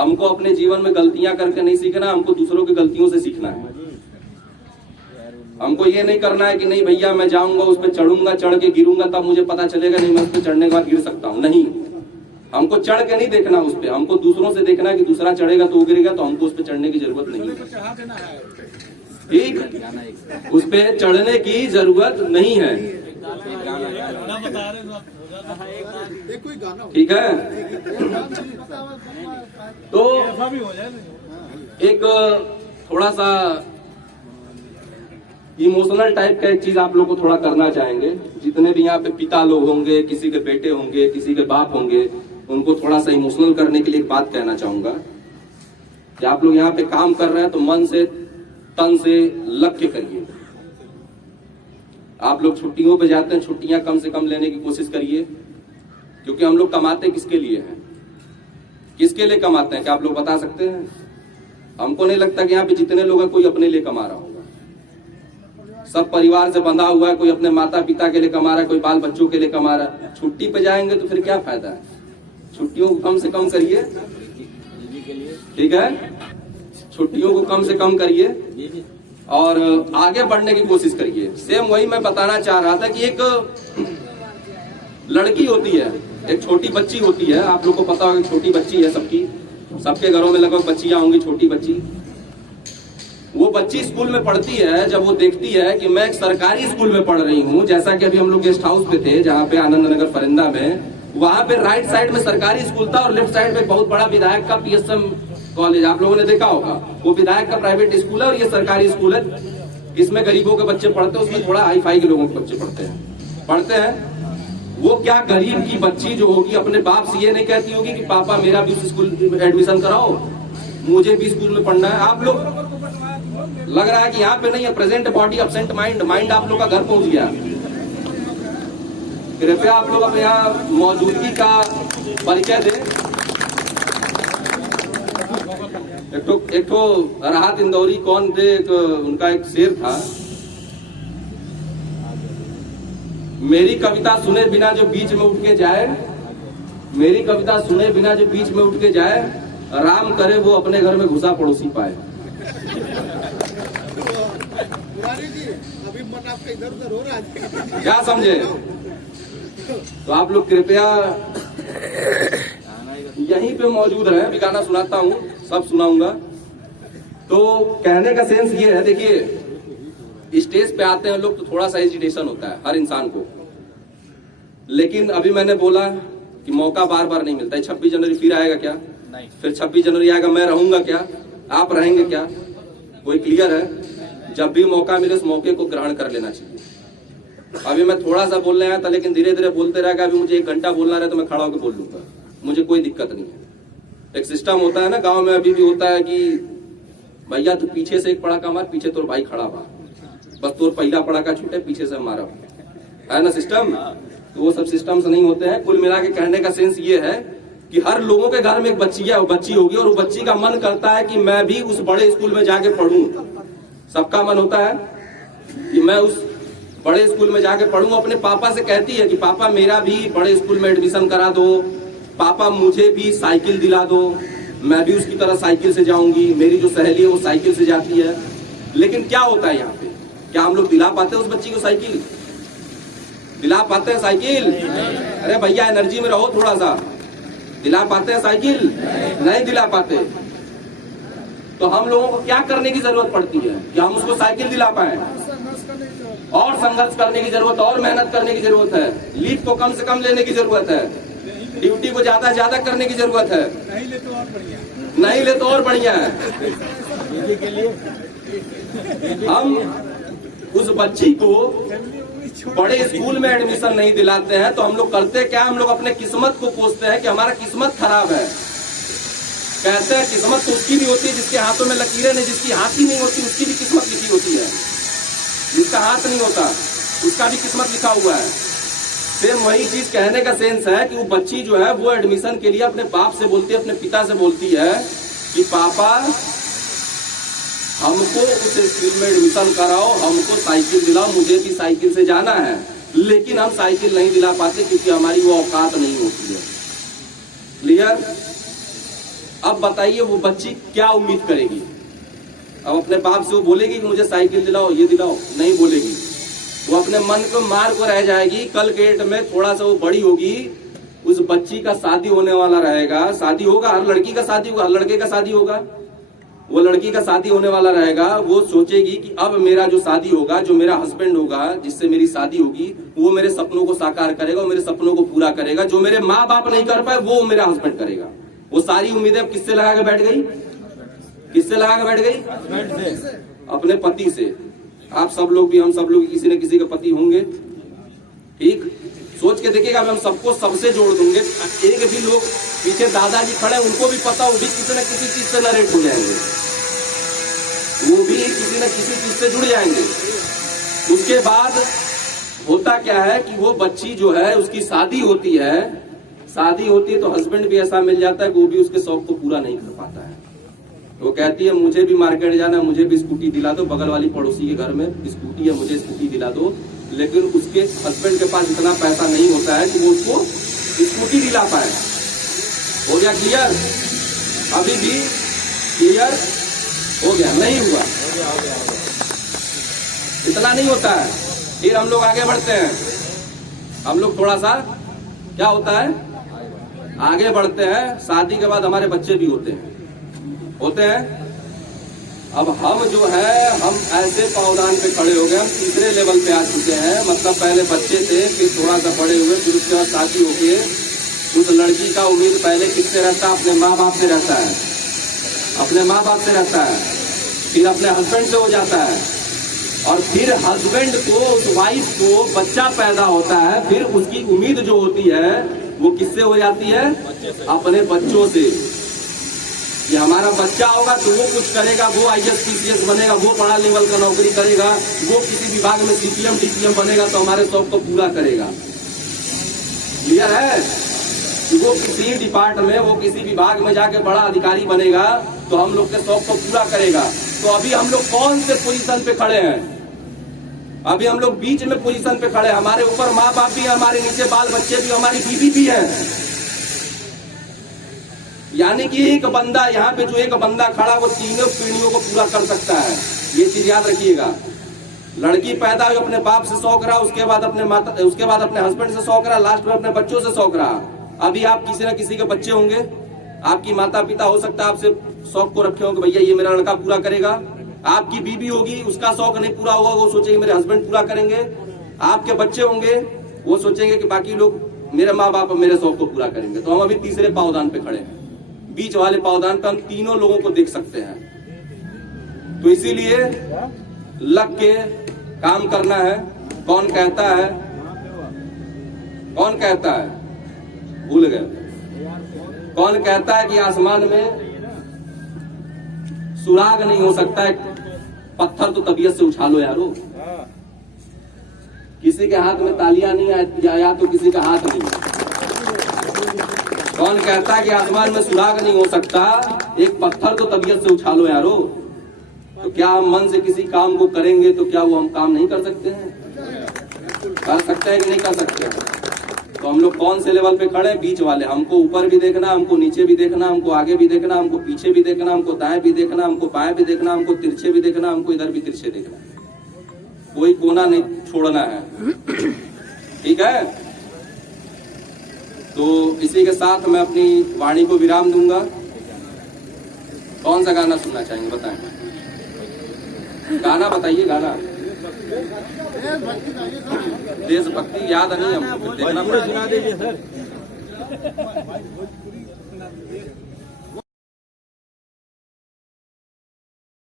हमको अपने जीवन में गलतियां करके नहीं सीखना, हमको दूसरों की गलतियों से सीखना है। हमको ये नहीं करना है कि नहीं भैया मैं जाऊंगा उस पर चढ़ूंगा, चढ़ के गिरूंगा तब मुझे पता चलेगा नहीं मैं उस पर चढ़ने के बाद गिर सकता हूँ। नहीं, हमको चढ़ के नहीं देखना उस पर, हमको दूसरों से देखना कि दूसरा चढ़ेगा तो गिरेगा, तो हमको उस पर चढ़ने की जरूरत नहीं है। ठीक, उस पर चढ़ने की जरूरत नहीं है। ठीक है, तो एक थोड़ा सा इमोशनल टाइप का एक चीज आप लोग को थोड़ा करना चाहेंगे। जितने भी यहाँ पे पिता लोग होंगे, किसी के बेटे होंगे, किसी के बाप होंगे, उनको थोड़ा सा इमोशनल करने के लिए एक बात कहना चाहूंगा कि आप लोग यहाँ पे काम कर रहे हैं तो मन से तन से लग के करिए। आप लोग छुट्टियों पे जाते हैं, छुट्टियां कम से कम लेने की कोशिश करिए, क्योंकि हम लोग कमाते किसके लिए हैं, किसके लिए कमाते हैं, क्या आप लोग बता सकते हैं? हमको नहीं लगता कि यहाँ पे जितने लोग हैं कोई अपने लिए कमा रहा होगा। सब परिवार से बंधा हुआ है, कोई अपने माता पिता के लिए कमा रहा है, कोई बाल बच्चों के लिए कमा रहा है। छुट्टी पे जाएंगे तो फिर क्या फायदा है? छुट्टियों को कम से कम करिए, ठीक है, छुट्टियों को कम से कम करिए और आगे बढ़ने की कोशिश करिए। सेम वही मैं बताना चाह रहा था कि एक लड़की होती है, एक छोटी बच्ची होती है, आप लोग को पता होगा छोटी बच्ची है, सबके घरों में लगभग बच्चियां होंगी छोटी बच्ची। वो बच्ची स्कूल में पढ़ती है, जब वो देखती है कि मैं एक सरकारी स्कूल में पढ़ रही हूँ, जैसा कि अभी हम लोग गेस्ट हाउस पे थे जहाँ पे आनंद नगर फरिंदा में, वहां पे राइट साइड में सरकारी स्कूल था और लेफ्ट साइड में बहुत बड़ा विधायक का पीएसएम कॉलेज, आप लोगों ने देखा होगा। वो विधायक का प्राइवेट स्कूल है और ये सरकारी स्कूल है। इसमें गरीबों के बच्चे पढ़ते हैं, उसमें थोड़ा हाई फाई के लोगों के बच्चे पढ़ते हैं। वो क्या गरीब की बच्ची जो होगी अपने बाप से ये नहीं कहती होगी कि पापा मेरा भी उस स्कूल में एडमिशन कराओ, मुझे भी स्कूल में पढ़ना है। आप लोग लग रहा है कि यहाँ पे नहीं है, present body absent mind, mind आप लोग का घर पहुंच गया। कृपया आप लोग अपने यहाँ मौजूदगी का परिचय दें। एक तो राहत इंदौरी कौन थे, उनका एक शेर था, मेरी कविता सुने बिना जो बीच में उठ के जाए, मेरी कविता सुने बिना जो बीच में उठ के जाए, राम करे वो अपने घर में घुसा पड़ोसी पाए। अभी मन आपका इधर उधर हो रहा है, क्या समझे? तो आप लोग कृपया यहीं पे मौजूद रहे, अभी गाना सुनाता हूँ, सब सुनाऊंगा। तो कहने का सेंस ये है, देखिए स्टेज पे आते हैं लोग तो थोड़ा सा हेजिटेशन होता है हर इंसान को, लेकिन अभी मैंने बोला कि मौका बार बार नहीं मिलता है। 26 जनवरी फिर आएगा क्या? नहीं। फिर 26 जनवरी आएगा, मैं रहूंगा क्या, आप रहेंगे क्या? कोई क्लियर है? जब भी मौका मिले उस मौके को ग्रहण कर लेना चाहिए। अभी मैं थोड़ा सा बोलने आया था, लेकिन धीरे धीरे बोलते रहेगा। अभी मुझे 1 घंटा बोलना रहे तो मैं खड़ा होकर बोल लूंगा, मुझे कोई दिक्कत नहीं है। एक सिस्टम होता है ना गांव में, अभी भी होता है कि भैया तू पीछे से एक पड़ाका मार, पीछे तोर भाई खड़ा बा, बस तोर पहला पड़ाका छूटे पीछे से मारा, है ना सिस्टम। तो वो सब सिस्टम से नहीं होते हैं। कुल मिला के कहने का सेंस ये है कि हर लोगों के घर में एक बच्ची होगी और वो बच्ची का मन करता है कि मैं भी उस बड़े स्कूल में जाके पढ़ूं। सबका मन होता है कि मैं उस बड़े स्कूल में जाके पढ़ूं। अपने पापा से कहती है कि पापा मेरा भी बड़े स्कूल में एडमिशन करा दो, पापा मुझे भी साइकिल दिला दो, मैं भी उसकी तरह साइकिल से जाऊंगी। मेरी जो सहेली है वो साइकिल से जाती है। लेकिन क्या होता है यहाँ पे, क्या हम लोग दिला पाते हैं उस बच्ची को साइकिल? दिला पाते हैं साइकिल? अरे भैया एनर्जी में रहो थोड़ा सा। दिला पाते हैं साइकिल? नहीं दिला पाते। तो हम लोगों को क्या करने की जरूरत पड़ती है कि हम उसको साइकिल दिला पाए? और संघर्ष करने की जरूरत, और मेहनत करने की जरूरत है। लीव को कम से कम लेने की जरूरत है, ड्यूटी को ज्यादा ज्यादा करने की जरूरत है। नहीं ले तो और बढ़िया, नहीं ले तो और बढ़िया है। हम उस बच्ची को बड़े स्कूल में एडमिशन नहीं दिलाते हैं तो हम लोग करते क्या? हम लोग अपने किस्मत को कोसते हैं कि हमारा किस्मत खराब है। कहते हैं किस्मत तो उसकी भी होती है जिसके हाथों में लकीरें नहीं, जिसकी हाथ ही नहीं होती उसकी भी किस्मत लिखी होती है। जिसका हाथ नहीं होता उसका भी किस्मत लिखा हुआ है। फिर वही चीज कहने का सेंस है कि वो बच्ची जो है वो एडमिशन के लिए अपने बाप से बोलती है, अपने पिता से बोलती है कि पापा हमको उस स्कूल में एडमिशन कराओ, हमको साइकिल दिलाओ, मुझे भी साइकिल से जाना है। लेकिन हम साइकिल नहीं दिला पाते क्योंकि हमारी वो औकात नहीं होती है। क्लियर? अब बताइए वो बच्ची क्या उम्मीद करेगी? अब अपने बाप से वो बोलेगी कि मुझे साइकिल दिलाओ, ये दिलाओ? नहीं बोलेगी। वो अपने मन को मार को रह जाएगी। कल के डेट में थोड़ा सा वो बड़ी होगी, उस बच्ची का शादी होने वाला रहेगा, शादी होगा, हर लड़की का शादी होगा, हर लड़के का शादी होगा, वो लड़की का शादी होने वाला रहेगा। वो सोचेगी कि अब मेरा जो शादी होगा, जो मेरा हस्बैंड होगा, जिससे मेरी शादी होगी, वो मेरे सपनों को साकार करेगा, वो मेरे सपनों को पूरा करेगा। जो मेरे माँ बाप नहीं कर पाए वो मेरा हस्बैंड करेगा। वो सारी उम्मीदें किससे लगा के बैठ गई? किससे लगा के बैठ गई? अपने पति से। आप सब लोग भी, हम सब लोग किसी न किसी के पति होंगे। ठीक सोच के देखिएगा, मैं हम सबको सबसे जोड़ दूंगे। एक भी लोग पीछे दादाजी खड़े, उनको भी पता, वो भी किसी न किसी चीज से नरेट हो जाएंगे, वो भी किसी न किसी चीज से जुड़ जाएंगे। उसके बाद होता क्या है कि वो बच्ची जो है, उसकी शादी होती है, शादी होती है तो हस्बैंड भी ऐसा मिल जाता है कि वो भी उसके शौक को पूरा नहीं कर पाता है। वो कहती है मुझे भी मार्केट जाना है, मुझे भी स्कूटी दिला दो, बगल वाली पड़ोसी के घर में स्कूटी है, मुझे स्कूटी दिला दो। लेकिन उसके हस्बैंड के पास इतना पैसा नहीं होता है कि वो उसको स्कूटी दिला पाए। हो गया क्लियर? अभी भी क्लियर हो गया? नहीं हुआ? इतना नहीं होता है। फिर हम लोग आगे बढ़ते हैं। हम लोग थोड़ा सा क्या होता है, आगे बढ़ते हैं। शादी के बाद हमारे बच्चे भी होते हैं। अब हम जो है, हम ऐसे पावदान पे खड़े हो गए, हम तीसरे लेवल पे आ चुके हैं। मतलब पहले बच्चे थे, फिर थोड़ा सा बड़े हुए, फिर उसके बाद शादी हो गई। उस लड़की का उम्मीद पहले किससे रहता है? अपने माँ बाप से रहता है, अपने माँ बाप से रहता है, फिर अपने हस्बैंड से हो जाता है, और फिर हस्बैंड को, उस वाइफ को बच्चा पैदा होता है। फिर उसकी उम्मीद जो होती है वो किससे हो जाती है? अपने बच्चों से। कि हमारा बच्चा होगा तो वो कुछ करेगा, वो IAS PCS बनेगा, वो बड़ा लेवल का नौकरी करेगा, वो किसी विभाग में CPM DPM बनेगा तो हमारे शौक को पूरा करेगा। क्लियर है? कि वो किसी डिपार्टमेंट में, वो किसी विभाग में जाके बड़ा अधिकारी बनेगा तो हम लोग के शौक को पूरा करेगा। तो अभी हम लोग कौन से पोजीशन पे खड़े हैं? अभी हम लोग बीच में पोजीशन पे खड़े हैं। हमारे ऊपर माँ बाप भी है, हमारे नीचे बाल बच्चे भी, हमारी बीवी भी है। यानी कि एक बंदा, यहाँ पे जो एक बंदा खड़ा, वो तीनों पीढ़ियों को पूरा कर सकता है। ये चीज याद रखिएगा। लड़की पैदा हुई, अपने बाप से शौक रहा, उसके बाद अपने माता, उसके बाद अपने हस्बैंड से शौक रहा, लास्ट में अपने बच्चों से शौक रहा। अभी आप किसी न किसी के बच्चे होंगे, आपकी माता पिता हो सकता है आपसे शौक को रखे होंगे, भैया ये मेरा लड़का पूरा करेगा। आपकी बीवी होगी, उसका शौक नहीं पूरा होगा, वो सोचेंगे मेरे हस्बैंड पूरा करेंगे। आपके बच्चे होंगे, वो सोचेंगे कि बाकी लोग, मेरे माँ बाप मेरे शौक को पूरा करेंगे। तो हम अभी तीसरे पावदान पे खड़े हैं। बीच वाले पावदान पे हम तीनों लोगों को देख सकते हैं। तो इसीलिए लग के काम करना है। कौन कहता है, कौन कहता है, भूल गए, कौन कहता है कि आसमान में सुराग नहीं हो सकता है? पत्थर तो तबीयत से उछालो यारो। किसी के हाथ में तालियां नहीं आया तो किसी का हाथ नहीं। कौन कहता है कि आसमान में सुराग नहीं हो सकता? एक पत्थर तो तबीयत से उछालो यारो। तो क्या हम मन से किसी काम को करेंगे तो क्या वो हम काम नहीं कर सकते हैं? कर सकते हैं कि नहीं कर सकते? तो हम लोग कौन से लेवल पे खड़े हैं? बीच वाले। हमको ऊपर भी देखना, हमको नीचे भी देखना, हमको आगे भी देखना, हमको पीछे भी देखना, हमको दाएं भी देखना, हमको बाएं भी देखना, हमको तिरछे भी देखना, हमको इधर भी तिरछे देखना। कोई कोना नहीं छोड़ना है। ठीक है? तो इसी के साथ मैं अपनी वाणी को विराम दूंगा। कौन सा गाना सुनना चाहेंगे बताएं? गाना बताइए, गाना। देशभक्ति याद नहीं हमको, देखना पड़ेगा।